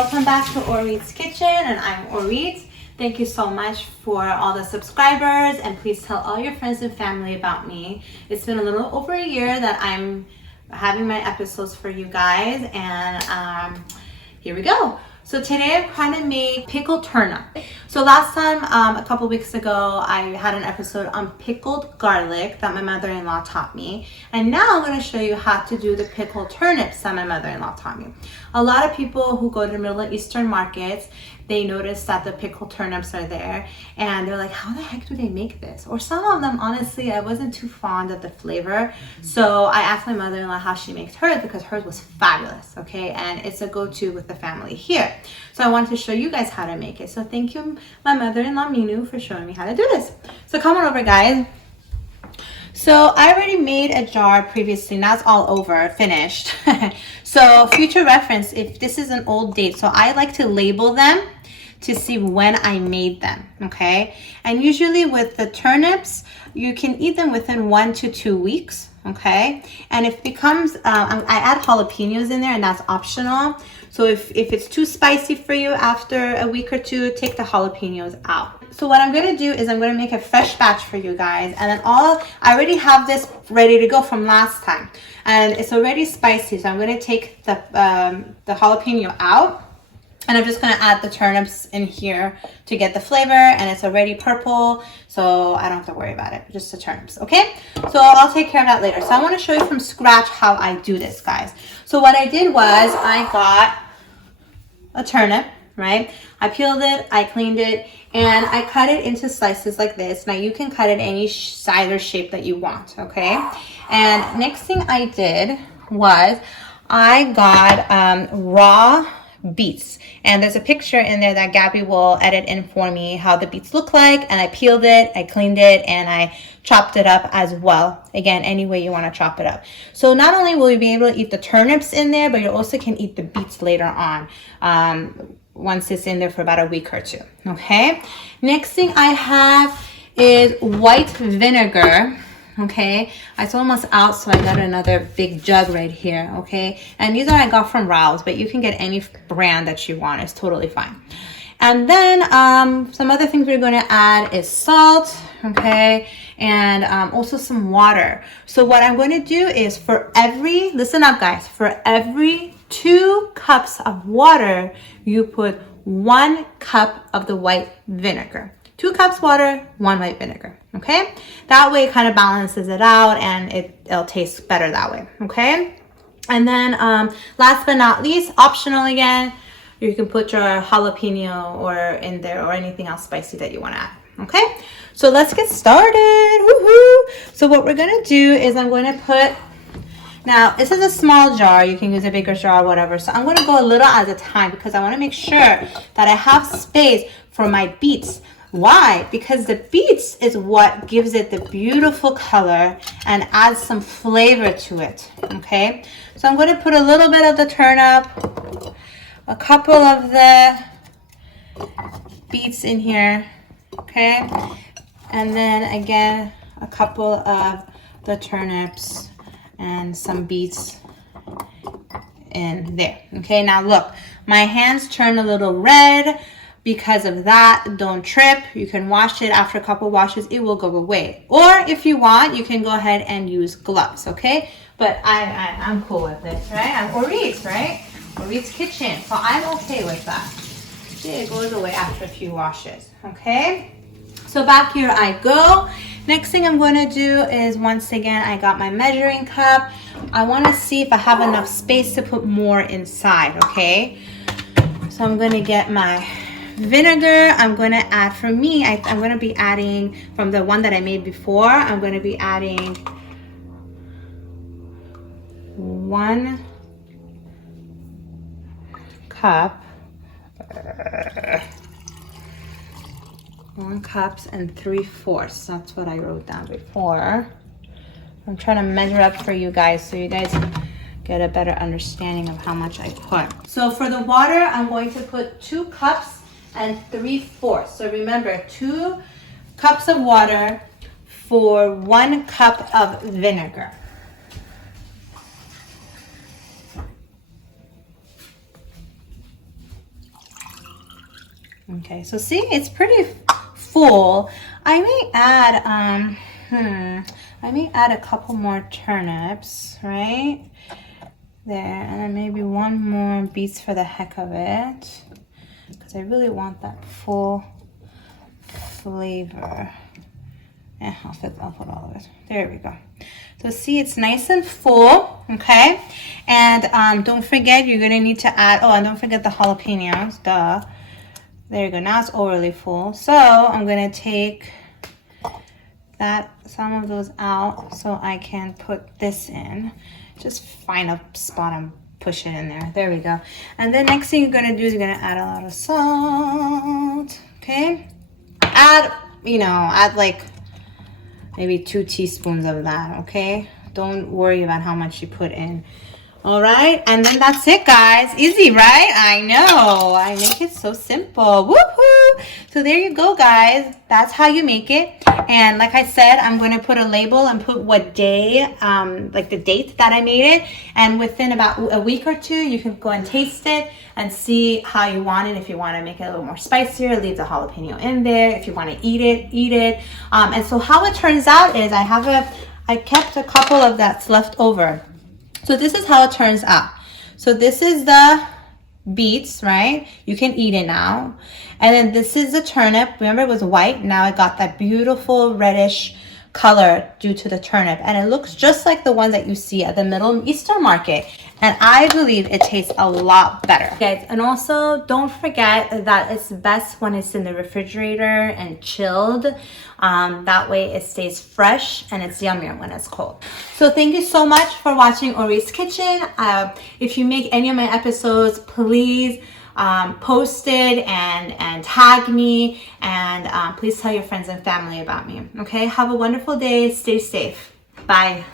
welcome back to Orit's Kitchen, and I'm Orit. Thank you so much for all the subscribers, and please tell all your friends and family about me. It's been a little over a year that I'm having my episodes for you guys, and here we go. So today I'm trying to make pickled turnip. So last time, a couple weeks ago, I had an episode on pickled garlic that my mother-in-law taught me. And now I'm going to show you how to do the pickled turnips that my mother-in-law taught me. A lot of people who go to Middle Eastern markets, they notice that the pickled turnips are there and they're like, how the heck do they make this? Or some of them, honestly, I wasn't too fond of the flavor. So I asked my mother-in-law how she makes hers because hers was fabulous, okay? And it's a go-to with the family here. So I wanted to show you guys how to make it. So thank you, my mother-in-law Minu, for showing me how to do this. So come on over, guys. So I already made a jar previously. Now it's all over, finished. So future reference, if this is an old date, so I like to label them to see when I made them, okay? And usually with the turnips, you can eat them within 1 to 2 weeks, okay? And if it becomes, I add jalapenos in there, and that's optional. So if it's too spicy for you after a week or two, take the jalapenos out. So what I'm gonna do is I'm gonna make a fresh batch for you guys, and then I already have this ready to go from last time, and it's already spicy. So I'm gonna take the jalapeno out, and I'm just gonna add the turnips in here to get the flavor, and it's already purple, so I don't have to worry about it, just the turnips, okay? So I'll take care of that later. So I wanna show you from scratch how I do this, guys. So what I did was I got a turnip, right? I peeled it, I cleaned it, and I cut it into slices like this. Now you can cut it any size or shape that you want, okay? And next thing I did was I got raw beets, and there's a picture in there that Gabby will edit in for me how the beets look like, and I peeled it, I cleaned it, and I chopped it up as well. Again, any way you want to chop it up. So not only will you be able to eat the turnips in there, but you also can eat the beets later on once it's in there for about a week or two, okay? Next thing I have is white vinegar. Okay, it's almost out, so I got another big jug right here, okay? And these I got from Rouse, but you can get any brand that you want. It's totally fine. And then some other things we're going to add is salt, okay? And also some water. So what I'm going to do is listen up guys, for every 2 cups of water, you put 1 cup of the white vinegar. 2 cups water, 1 white vinegar, okay? That way it kind of balances it out, and it'll taste better that way, okay? And then last but not least, optional again, you can put your jalapeno or in there or anything else spicy that you want to add, okay? So let's get started, woohoo! So what we're gonna do is I'm going to put, now this is a small jar, you can use a bigger jar or whatever, so I'm gonna go a little at a time because I wanna make sure that I have space for my beets. Why? Because the beets is what gives it the beautiful color and adds some flavor to it, okay? So I'm going to put a little bit of the turnip, a couple of the beets in here, okay? And then again, a couple of the turnips and some beets in there, okay? Now look, my hands turn a little red. Because of that, don't trip. You can wash it after a couple washes, it will go away. Or if you want, you can go ahead and use gloves, okay? But I'm cool with this, right? I'm Orit, right? Orit's Kitchen, so I'm okay with that. See, it goes away after a few washes, okay? So back here I go. Next thing I'm going to do is, once again, I got my measuring cup. I want to see if I have enough space to put more inside, okay? So I'm going to get my vinegar. I'm going to add, for me, I'm going to be adding from the one that I made before, I'm going to be adding 1 cup, 1 cup and 3/4. That's what I wrote down before. I'm trying to measure up for you guys so you guys get a better understanding of how much I put. So for the water, I'm going to put 2 cups and 3/4. So remember, 2 cups of water for 1 cup of vinegar. Okay, so see, it's pretty full. I may add, I may add a couple more turnips, right? There, and then maybe one more beets for the heck of it, because I really want that full flavor. I'll put all of it. There we go. So see, it's nice and full, okay? And don't forget, you're gonna need to add, and don't forget the jalapenos, duh. There you go, now it's overly full. So I'm gonna take some of those out so I can put this in. Just find a spot and push it in there. There we go. And then next thing you're gonna do is you're gonna add a lot of salt, okay? Add like maybe 2 teaspoons of that, okay? Don't worry about how much you put in. All right, and then that's it, guys. Easy, right? I know. I make it so simple. Woohoo! So there you go, guys. That's how you make it. And like I said, I'm going to put a label and put what day, like the date that I made it. And within about a week or 2, you can go and taste it and see how you want it. If you want to make it a little more spicier, leave the jalapeno in there. If you want to eat it, eat it. And so how it turns out is I kept a couple of that's left over. So this is how it turns out. So this is the beets, right? You can eat it now. And then this is the turnip. Remember, it was white. Now it got that beautiful reddish color due to the turnip. And it looks just like the one that you see at the Middle Eastern market. And I believe it tastes a lot better. Guys, and also don't forget that it's best when it's in the refrigerator and chilled. That way it stays fresh and it's yummier when it's cold. So thank you so much for watching Orit's Kitchen. If you make any of my episodes, please post it and tag me, and please tell your friends and family about me. Okay, have a wonderful day. Stay safe. Bye.